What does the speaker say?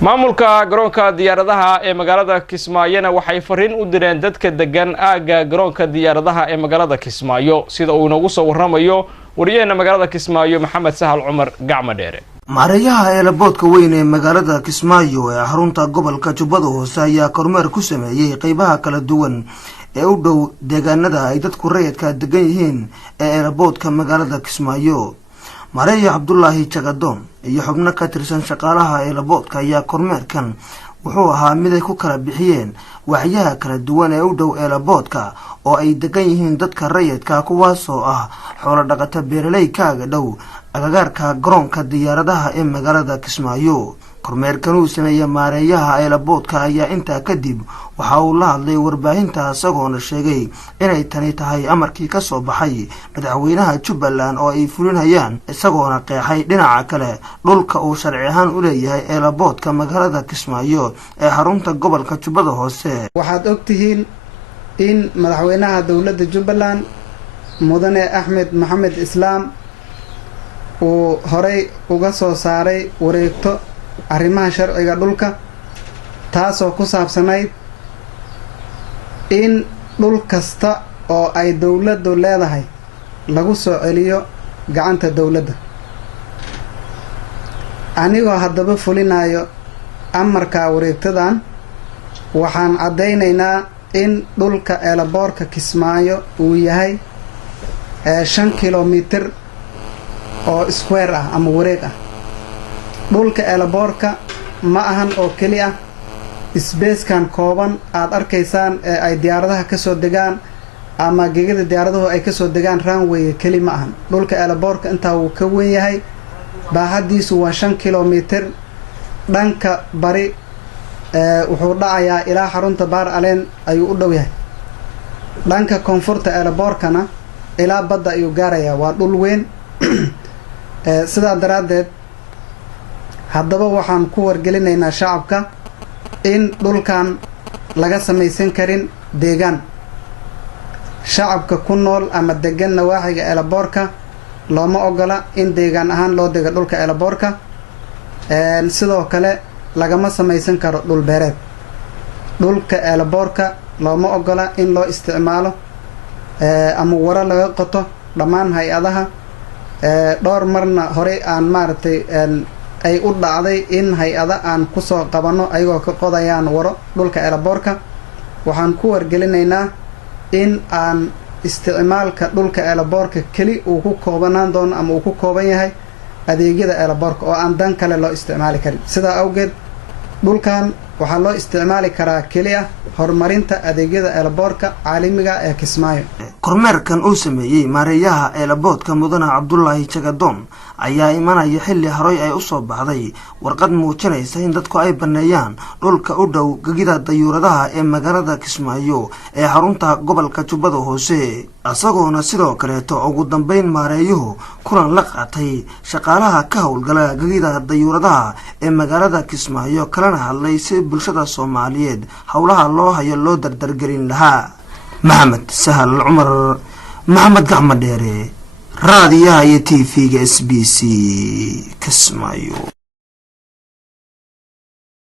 maamulka garoonka diyaaradaha ee magaalada Kismaayo waxay fariin u direen dadka degan aaga garoonka diyaaradaha ee magaalada Kismaayo sida uu inagu soo waramayo wariyaha magaalada Kismaayo Maxamed Sahal Cumar Gacma Dheere. Maareeyaha eelaboodka weyn ee magaalada Kismaayo ee xarunta gobolka Jubbada Hoose ayaa kormeer ku sameeyay qaybaha kala duwan ee u dhow deegaanada ay dadku rayidka degan yihiin ee eelaboodka magaalada Kismaayo. Maareeyaha Abdullaahi Jagadoon iyo xubno ka tirsan shaqaalaha eelaboodka ayaa kormeerkan wuxuu ahaa mid ay ku kala bixiyeen waxyaha kala duwan ee u dhow eelaboodka oo ay degan yihiin dadka rayidka kuwaas oo ah xoolo dhaqato beeraley kaaga dhow agagaarka garoonka diyaaradaha ee magaalada Kismaayo. kormeerkan uu sameeyay maareeyaha eelaboodka ayaa intaa kadib waxa uu la hadlay warbaahinta isagoona sheegay inay tani tahay amarkii ka soo baxay madaxweynaha Jubbaland oo ay fulinayaan isagoona qeexay dhinaca kale dhulka uu sharci ahaan u leeyahay eelaboodka magaalada Kismaayo ee xarunta gobolka Jubbada Hoose. waxaad ogtihiin in madaxweynaha dawladda Jubbaland mudane Axmed Maxamed Islaam uu horey uga soo saaray wareegto arrimaha sharciga dhulka taasoo ku saabsanayd in dhul kasta oo ay dawladdu leedahay lagu soo celiyo gacanta dawladda. anigoo haddaba fulinayo amarka wareegtadan waxaan caddaynaynaa in dhulka eelaboorka Kismaayo uu yahay 5 kilomitir oo square ah ama wareeg ah. dhulka eelaboorka ma ahan oo keli ah isbeeskan kooban aad arkaysaan ee ay diyaaradaha ka soo degaan ama gegada diyaaradahu ay ka soo degaan runway keli ma ahan. dhulka eelaboorka intaa uu ka weyn yahay baahadiisu waa 5 kilomitir. dhanka bari wuxuu dhacayaa ilaa xarunta Baar Aleen ayuu u dhow yahay. dhanka koonfurta eelaboorkana ilaa badda ayuu gaarayaa. waa dhul weyn. sidaa daraaddeed haddaba waxaan ku wargelinaynaa shacabka in dhulkan laga samaysan karin deegaan. shacabka ku nool ama degan nawaaxiga eelaboorka looma ogola in deegaan ahaan loo dego dhulka eelaboorka. sidoo kale lagama samaysan karo dhul beereed. dhulka eelaboorka looma ogola in loo isticmaalo ama waro laga qoto. dhammaan hay-adaha dhowr marna horey aan maaragtay ay u dhacday in hay-ada aan ku soo qabanno ayagoo ka qodayaan waro dhulka eelaboorka. waxaan ku wargelinaynaa in aan isticmaalka dhulka eelaboorka keli uu ku koobanaan doono ama uu ku kooban yahay adeegyada eelaboorka oo aan dan kale loo isticmaali karin. sidaa awgeed dhulkan waxaa loo isticmaali karaa keliya horumarinta adeegyada eelaboorka caalamiga ee Kismaayo. kormeerkan uu sameeyay maareeyaha eelaboodka mudane Abdullaahi Jagadoon ayaa imanaya xilli horay ay u soo baxday warqad muujinaysa in dadku ay baneeyaan dhulka u dhow gegida dayuuradaha ee magaalada Kismaayo ee xarunta gobolka Jubbada Hoose. asagoona sidoo kaleeto ugu dambeyn maareeyuhu kulan la qaatay shaqaalaha ka howlgala gegida dayuuradaha ee magaalada Kismaayo kalana hadlay si bulshada Soomaaliyeed howlaha loo hayo loo dardargelin lahaa. Maxamed Sahal Cumar Maxamed Gacma Dheere raadiyaha iyo TV-ga SBC Kismaayo.